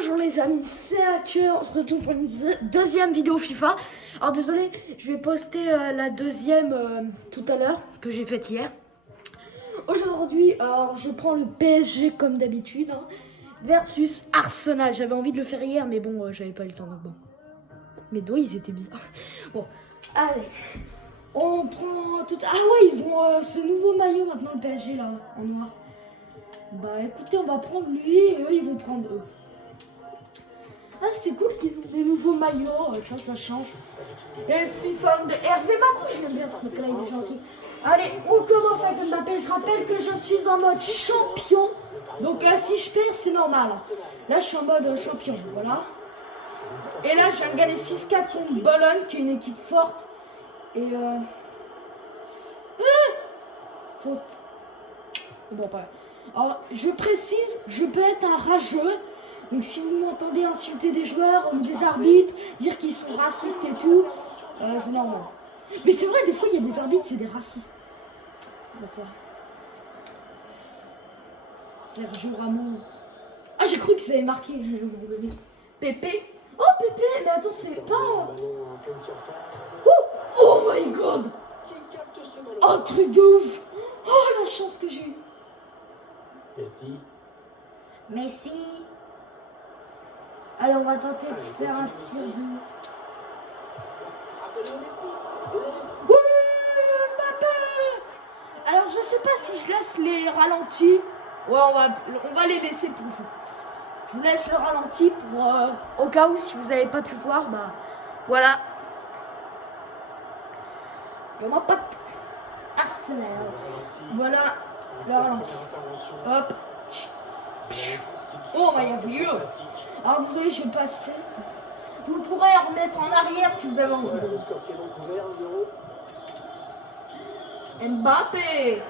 Bonjour les amis, c'est Hacker, on se retrouve pour une deuxième vidéo FIFA. Alors désolé, je vais poster la deuxième tout à l'heure, que j'ai faite hier. Aujourd'hui, alors je prends le PSG comme d'habitude, hein, versus Arsenal. J'avais envie de le faire hier, mais bon, j'avais pas eu le temps, donc bon. Mes doigts, ils étaient bizarres. Bon, allez, on prend tout... Ah ouais, ils ont ce nouveau maillot maintenant, le PSG, là, en noir. Bah écoutez, on va prendre lui et eux, ils vont prendre eux. Ah, c'est cool qu'ils ont des nouveaux maillots, tu vois, ça change. Et je suis fan de Hervé Mathieu, j'aime bien ce mec-là, il est gentil. Allez, on commence avec Mbappé. Je rappelle que je suis en mode champion. Donc si je perds, c'est normal. Là, je suis en mode champion, voilà. Et là, je viens de gagner 6-4 contre Bologne, qui est une équipe forte. Et faute. Bon, pas. Alors, je précise, je peux être un rageux. Donc si vous m'entendez insulter des joueurs ou des arbitres, dire qu'ils sont racistes et tout, c'est normal. Mais c'est vrai, des fois, il y a des arbitres, c'est des racistes. Sergio Ramos. Ah, j'ai cru que ça avait marqué. Pépé. Oh, Pépé, mais attends, c'est pas... Oh my god. Oh, truc de ouf. Oh, la chance que j'ai eue. Messi. Allez, on va tenter de faire un tir de... Oui, Mbappé. Alors, je sais pas si je laisse les ralentis. Ouais, on va les laisser pour vous. Je vous laisse le ralenti pour... au cas où, si vous n'avez pas pu voir, bah... Voilà. Et on va pas... Arsenal. Voilà, le ralenti. Hop. Oh, bah, il y a mieux. Alors, désolé, je vais passer. Vous pourrez remettre en arrière si vous avez envie. Mbappé.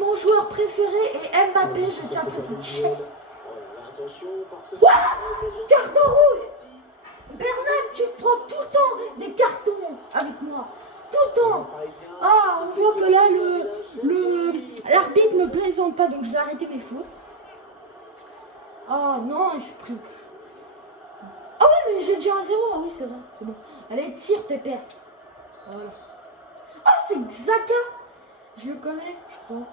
Mon joueur préféré est Mbappé, je tiens à préciser. Carton rouge. Bernard, tu prends tout le temps des cartons avec moi. Tout le temps. Ah, on voit que là, l'arbitre ne plaisante pas, donc je vais arrêter mes fautes. Ah non, il s'est pris. Ah oui, mais j'ai déjà un 0. Ah oui, c'est vrai, c'est bon. Allez, tire, Pépère. Voilà. Ah, c'est Xhaka. Je le connais, je crois.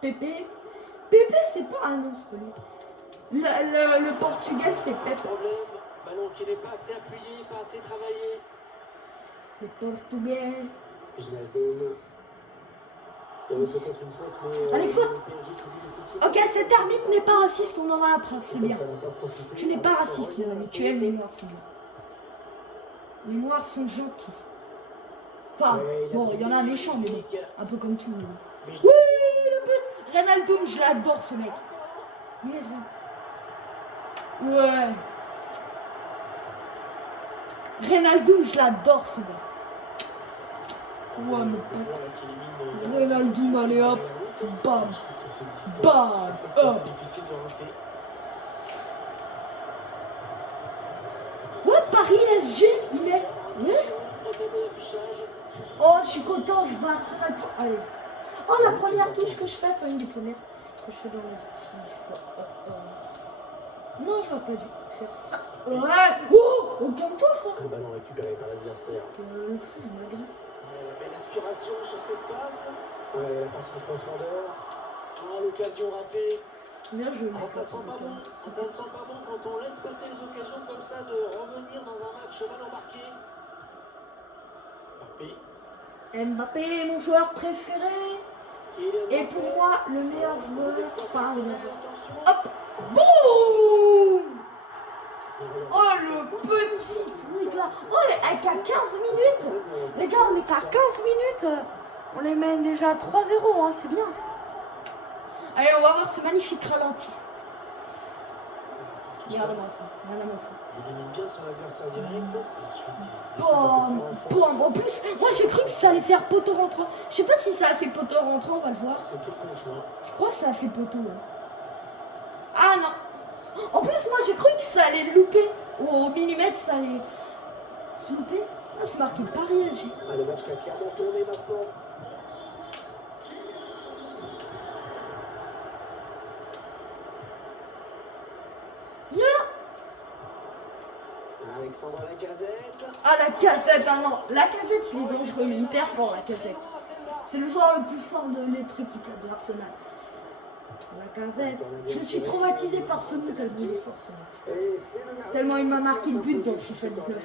Pépé. Pépé, c'est pas... Ah non, c'est pas lui. Le portugais, c'est Pépé. Ballon qui n'est pas assez appuyé, pas assez travaillé. Le portugais. Allez, faute. Ok, cet arbitre n'est pas raciste, on en a la preuve, c'est bien. Tu n'es pas raciste, mon ami, tu aimes les noirs, c'est bien. Les noirs sont gentils. Enfin, bon, il y en a méchants, mais bon, un peu comme tout le monde. Oui, le but. Ronaldo, je l'adore, ce mec. Il est vrai. Ouais. Ronaldo, je l'adore, ce mec. Ouais, mon pote. Ronaldo, allez hop. Bam. Bam. Hop. Ouais, Paris SG, il est. Ouais. Oh, je suis content, je bats Arsenal. Allez. Oh, la première touche que je fais, enfin une des premières que je fais dans le FIFA. Non, j'aurais pas dû faire ça. Ouais. Oh, calme-toi, frère. Le ballon récupéré par l'adversaire. Belle aspiration sur cette passe. Ouais, la passe en profondeur. Ah, l'occasion ratée. Bien joué. Ah, ça sent pas bon. Ça ne sent pas bon quand on laisse passer les occasions comme ça de revenir dans un match mal embarqué. Mbappé, mon joueur préféré. Et pour moi, le meilleur joueur. Enfin, hop. Boum. Oh, le petit truc là. Oh, avec à 15 minutes. Les gars, on est qu'à 15 minutes. On les mène déjà à 3-0, hein, c'est bien. Allez, on va voir ce magnifique ralenti. Regarde-moi ça. Regarde-moi ça. Il élimine bien son adversaire direct. En plus, moi j'ai cru que ça allait faire poteau rentrant. Je sais pas si ça a fait poteau rentrant, on va le voir. Je crois que ça a fait poteau. Ah non. En plus, moi j'ai cru que ça allait louper. Au millimètre, ça allait se louper. Ah, c'est marqué Paris SG. Ah, le match qui a clairement tourné maintenant. Alexandre Lacazette. Ah, la cassette, ah non. La cassette, il est dangereux, il est hyper fort, la cassette. C'est le joueur le plus fort de notre équipe là, de Arsenal. La casette. Je suis traumatisé par ce mot tellement il est fort ce mec. Et c'est le gardien Tellement il m'a marqué le but dans qui FIFA fait 19. corner.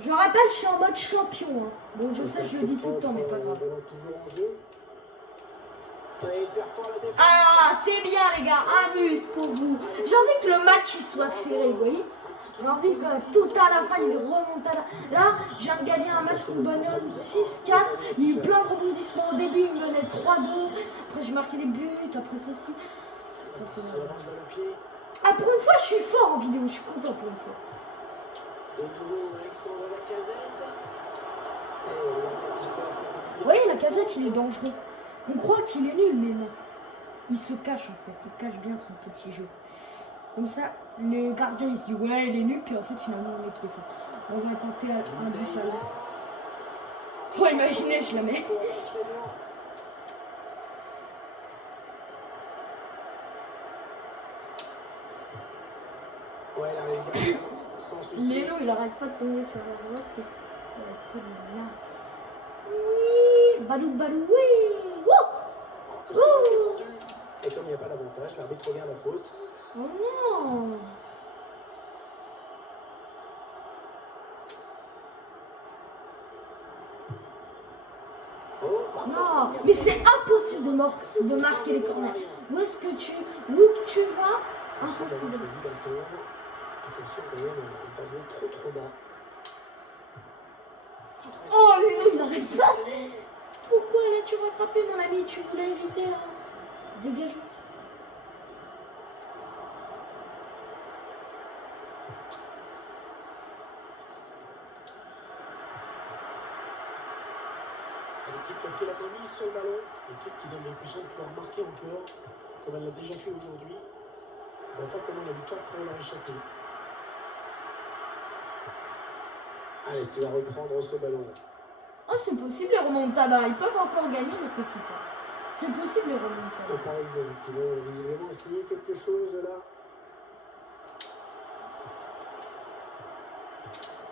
Je rappelle, je suis en mode champion. Hein. Bon, je sais, je le dis tout le temps, mais pas grave. Ballon toujours en jeu. Et il perd fort la défense. Ah, c'est bien les gars, un but pour vous. J'ai envie que le match il soit serré, vous voyez. J'ai envie que tout à la fin il remonte à la... Là, je viens de gagner un match contre Bagnoles 6-4. Il y a eu plein de rebondissements au début, il me menait 3-2. Après j'ai marqué les buts, après ceci. Après, Se relance dans le pied. ah, pour une fois, je suis fort en vidéo, je suis content pour une fois. De nouveau Alexandre Lacazette. Et le gardien qui sort, ça fait Vous voyez, la casette il est dangereux. On croit qu'il est nul, mais non. Il se cache en fait, il cache bien son petit jeu. Comme ça, le gardien il se dit ouais, il est nul, puis en fait, finalement, le mec il est fort. On va tenter un but à l'heure. Oh, imaginez, je la mets. Ouais, là, les gars, sans souci. Léno, il arrête pas de tomber sur la droite. Il arrête pas de là. Oui, balou, balou, oui. Wouh. Que c'est bien défendu. Et comme il n'y a pas d'avantage, l'arbitre regarde la faute. Oh non. Oh, Non, mais c'est impossible de marquer les corners. Où est-ce que où que tu vas, impossible. Attention quand même, il ne pas jouer trop bas. Oh, Léno, il n'arrête pas. Pourquoi l'as-tu rattrapé, mon ami? Tu voulais éviter là. Dégage ça. L'équipe qui a pris la mise sur le ballon, l'équipe qui donne l'impression de pouvoir marquer encore, comme elle l'a déjà fait aujourd'hui. On ne voit pas comment la victoire pourrait leur échapper. Allez, qui va reprendre ce ballon. Oh, c'est possible les remontadas. Ils peuvent encore gagner notre équipe. C'est possible les Les remontadas. Parisiens qui vont visiblement essayer quelque chose là.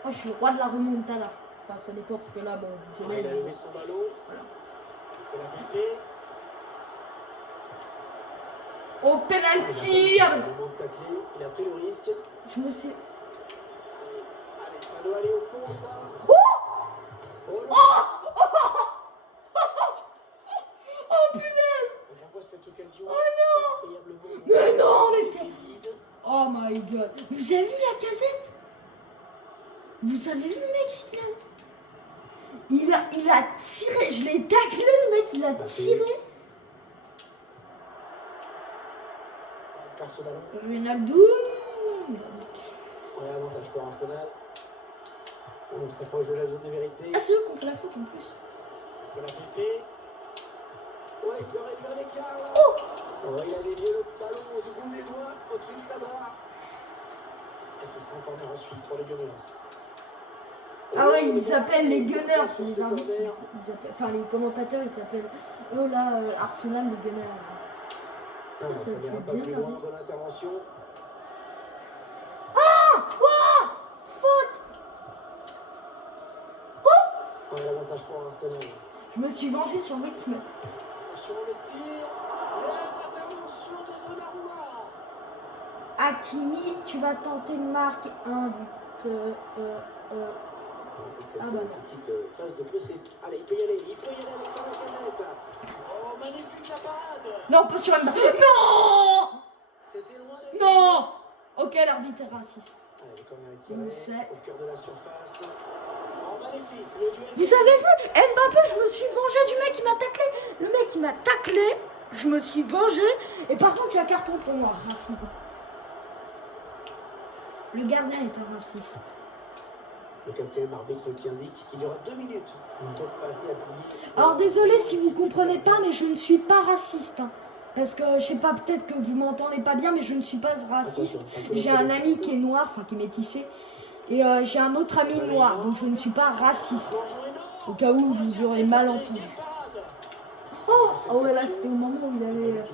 Moi, je suis le roi de la remontada. Enfin, ça dépend parce que là, bon, j'ai Il a levé son ballon. Voilà. Il a pipé. Oh, penalty! Il a pris le risque. Je me sais. Allez, ça doit aller au fond ça. Oh! Oh, non. Oh, punaise! On revoit cette occasion. Oh non! Incroyablement. Mais non, mais c'est. Vide. Oh my god. Vous avez vu la casette? Vous avez vu le mec, s'il a... Il a tiré. Je l'ai taclé, le mec, il a tiré. Il perd ce ballon. Ronaldo. Ouais, avantage pour Arsenal. On s'approche de la zone de vérité. Ah, c'est eux qui ont fait la faute en plus. Il a pipé. Ouais, il peut réduire l'écart là. Oh! Oh, il a dévié le ballon du bout des doigts au-dessus de sa barre. Et ce sera encore un suite pour les Gunners. Ah ouais, ils s'appellent les Gunners, c'est les arbitres. Enfin, les commentateurs, ils s'appellent eux là, Arsenal, les Gunners. Non, ça fait n'ira pas bien, plus la loin, vie. bonne intervention. Ah! Oh! Faute! Ouais, l'avantage pour Arsenal. Je me suis vengé sur le mec qui m'a. Attention le tir. L'intervention de Donnarumma. Hakimi, tu vas tenter de marquer un but. C'est Ah une bah petite phase de possession. Allez, il peut y aller, Alexandre Lacazette. Oh, magnifique la parade. Non, pas sur un. Non! C'était loin de... Non! Ok, l'arbitre est raciste. Allez, le corner est Je le tiré, sais. au cœur de la surface. Oh, magnifique, le duel. Vous avez vu? Mbappé, je me suis vengé du mec qui m'a taclé. Le mec qui m'a taclé, je me suis vengé. Et par contre, il y a carton pour moi. Raciste. Le gardien est un raciste. Le quatrième arbitre qui indique qu'il y aura 2 minutes. Une tête passée appuyée. Alors désolé si vous comprenez pas, mais je ne suis pas raciste. Hein. Parce que je sais pas, peut-être que vous m'entendez pas bien, mais je ne suis pas raciste. J'ai un ami qui est noir, enfin qui est métissé. Et j'ai un autre ami noir, donc je ne suis pas raciste. Au cas où vous aurez mal entendu. Oh, oh ouais, là c'était au moment où il avait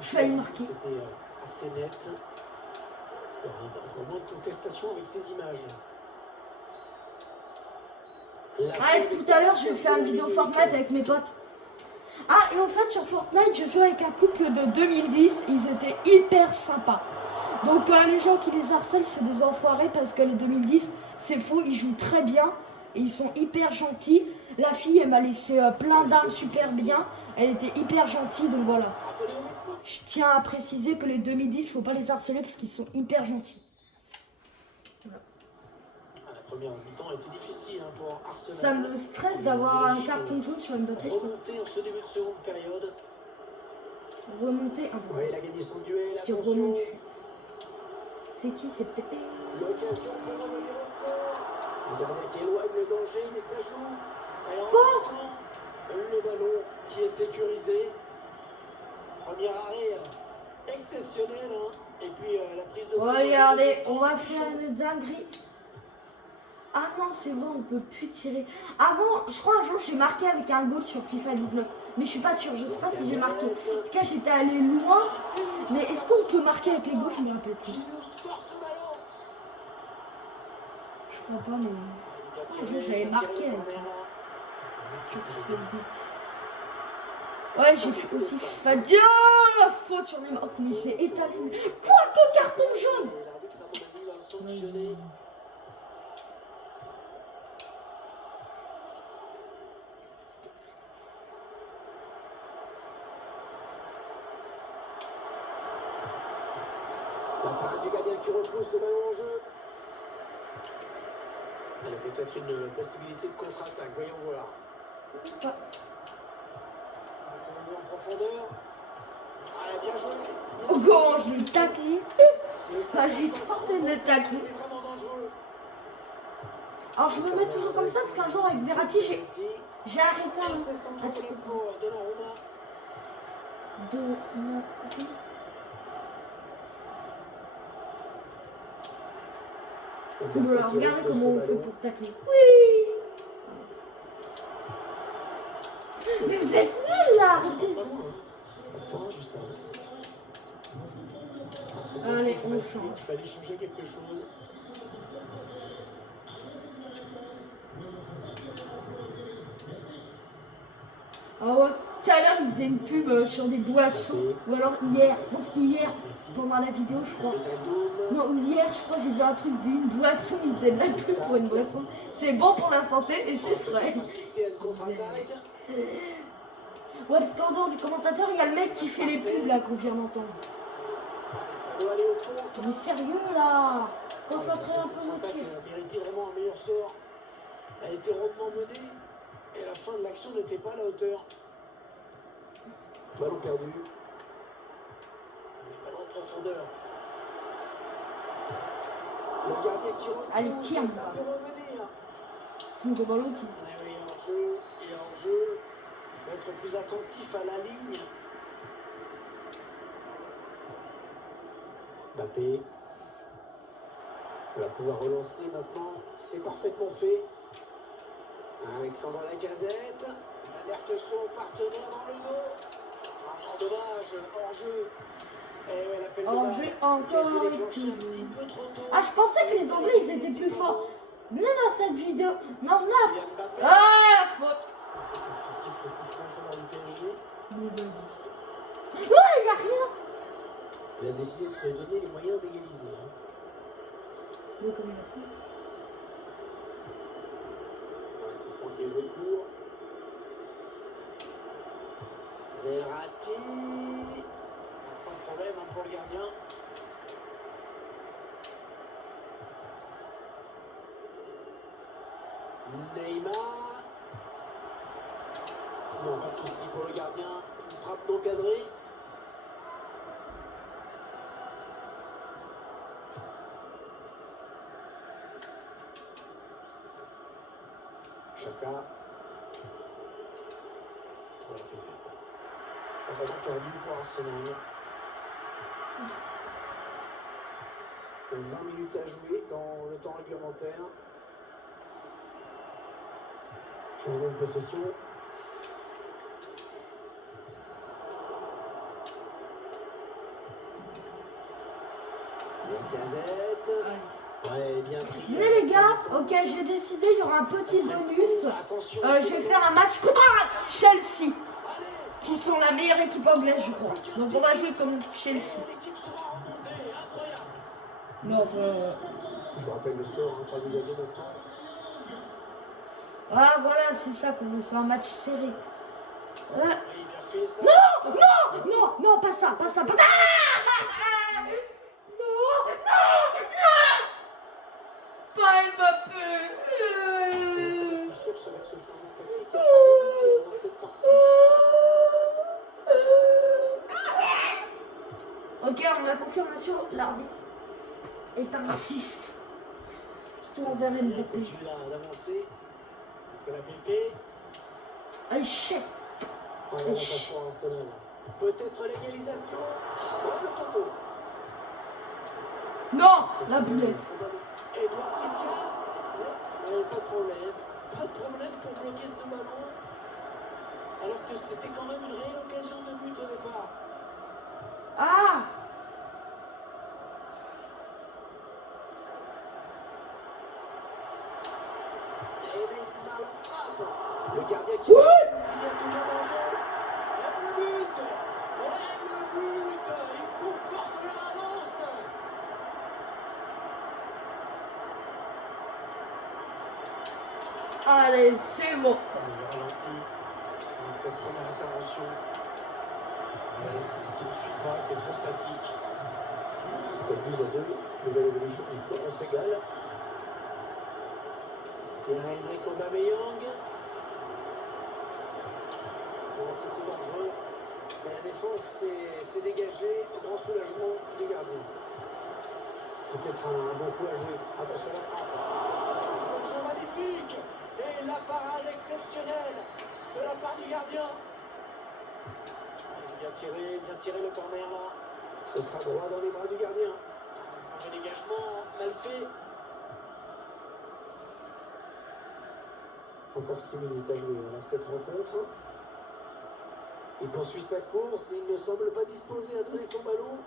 failli marquer. C'était assez net. Il y aura encore moins de contestation avec ces images. Ouais, tout à l'heure, je vais faire une vidéo Fortnite avec mes potes. Ah, et en fait, sur Fortnite, je jouais avec un couple de 2010. Ils étaient hyper sympas. Donc, les gens qui les harcèlent, c'est des enfoirés parce que les 2010, c'est faux. Ils jouent très bien et ils sont hyper gentils. La fille, elle m'a laissé plein d'armes super bien. Elle était hyper gentille, donc voilà. Je tiens à préciser que les 2010, faut pas les harceler parce qu'ils sont hyper gentils. La première mi-temps a été difficile pour Arsenal. Ça me stresse d'avoir un carton jaune sur Mbappé. Remonter en ce début de seconde période. Remonter un peu. Ouais, il a gagné son duel. Si Attention. remonte. C'est qui? C'est Pépé. L'occasion pour revenir au score. Le gardien qui éloigne le danger, mais ça joue. Et en Oh même temps, le ballon qui est sécurisé. Premier arrêt exceptionnel. Et puis la prise de balle. Regardez, on va faire une dinguerie. Ah non, c'est bon, on peut plus tirer. Avant, je crois un jour j'ai marqué avec un goal sur FIFA 19. Mais je suis pas sûre, je sais pas si j'ai marqué. En tout cas, j'étais allé loin. Mais est-ce qu'on peut marquer avec les goals? Je me rappelle plus. Je crois pas, mais un jour j'avais marqué avec. Ouais, j'ai fait aussi FIFA 10. Oh, la faute sur Neymar. Oh, mais c'est étalé. Quoi que carton jaune? Vas-y. La parade du gardien qui repousse le ballon en jeu. Il y a peut-être une possibilité de contre-attaque, voyons voir. Ah. C'est maintenant en profondeur. Ah, bien joué. Oh, comment je l'ai taclé. Enfin, j'ai tenté de le tacler. C'était vraiment dangereux. Alors, je me mets toujours comme ça parce qu'un jour avec Verratti, j'ai arrêté Et c'est son problème pour Donnarumma. Oula, regardez comment on fait pour tacler. Oui. Mais vous êtes nuls là, arrêtez. Allez, on change. Il fallait changer quelque chose. Ah ouais, tout à l'heure, ils faisaient une pub sur des boissons. Ou alors hier, non, c'était hier, pendant la vidéo, je crois. Non, hier, je crois, j'ai vu un truc d'une boisson. Ils faisaient de la pub pour une boisson. C'est bon pour la santé et c'est frais. Ouais, parce qu'en dehors du commentateur, il y a le mec qui fait les pubs là qu'on vient d'entendre. Mais sérieux là, concentrez un peu votre tir. Elle méritait vraiment un meilleur sort. Elle était rondement menée et la fin de l'action n'était pas à la hauteur. Ballon perdu. Ballon en profondeur. Le gardien qui repousse. Allez, tire. Ça peut revenir. Le ballon tire. Oui, en jeu. Et en jeu. Il faut être plus attentif à la ligne. Mbappé va pouvoir relancer maintenant. C'est parfaitement fait. Alexandre Lacazette. Alerte son partenaire dans le dos. Oh, dommage, hors jeu. Hors jeu encore et tout. Ah, je pensais que les Anglais ils étaient plus forts. Venez dans cette vidéo. Non, non. Ah, la faute. Mais vas-y. Ouais, y a rien. Il a décidé de se donner les moyens d'égaliser. Oui, comme il a fait. Un coup franc qui est joué court. Verratti. Sans problème pour le gardien. Neymar. Non, pas de souci pour le gardien. Une frappe non cadrée. Chaka. Voilà, Lacazette. On va donc perdu pour Arsenal. 20 minutes à jouer dans le temps réglementaire. Changement de possession. Lacazette. Ouais, bien pris. Venez les gars, ok, j'ai décidé, il y aura un petit bonus. Attention. Je vais faire un match contre Chelsea, qui sont la meilleure équipe anglaise, je crois. Donc on va jouer comme Chelsea. L'équipe sera remontée, incroyable. Non, Je vous rappelle le score, hein, 3 buts à 2 maintenant. ah voilà, c'est ça, c'est un match serré. Oui, bien fait ça. Non, pas ça, pas ça, pas ça. Non, pas Mbappé. Il cherche avec ce changement tactique à revenir dans cette partie. Ok, on a la confirmation, l'arbitre est un raciste. Je te enverrai le BP. Continue là d'avancer. Nicolas Pépé. Allez, chef. Ouais, attention à Arsenal. Peut-être l'égalisation. Oh, le poteau. Non, la boulette. Edouard Ketia. Ouais, pas de problème. Pas de problème pour bloquer ce ballon. Alors que c'était quand même une réelle occasion de but au départ. Ah. Et Neymar la frappe. Le gardien qui va tout manger. Et le but. Et le but. Il conforte leur avance. Allez, c'est bon ça. Le ralenti avec cette première intervention. Voilà, il faut ce qui ne suit pas, qui est trop statique. 4 buts à 2. Nouvelle évolution du score, on se régale. Pierre-Emerick Aubameyang. C'était dangereux. Mais la défense s'est dégagée. Grand soulagement du gardien. Peut-être un bon coup à jouer. Attention à la frappe. Un jeu magnifique. Et la parade exceptionnelle de la part du gardien. Bien tiré le corner là. Ce sera droit dans les bras du gardien. Un dégagement mal fait. Encore 6 minutes à jouer dans cette rencontre. Il poursuit sa course et il ne semble pas disposé à donner son ballon.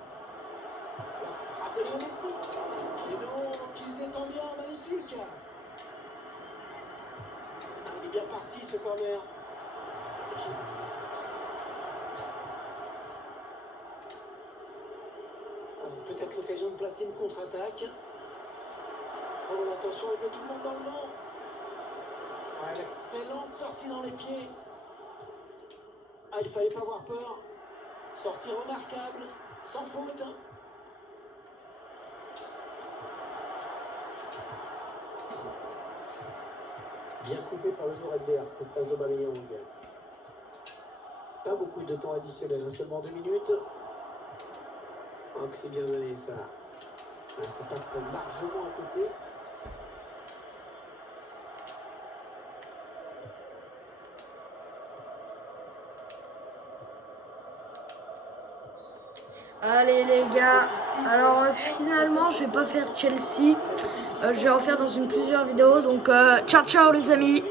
La frappe de Léo Messi. Géno qui se détend bien, magnifique. Il est bien parti ce corner. Peut-être l'occasion de placer une contre-attaque. Oh, attention, il met tout le monde dans le vent. Ouais, l'excellente sortie dans les pieds. Ah, il fallait pas avoir peur. Sortie remarquable, sans faute. Bien coupé par le joueur adverse, cette passe d'Aubameyang. Pas beaucoup de temps additionnel, seulement 2 minutes. Oh, que c'est bien donné ça. Ah, ça passe largement à côté. Allez les gars, alors finalement je vais pas faire Chelsea, je vais en faire dans une plusieurs vidéos, donc ciao ciao les amis.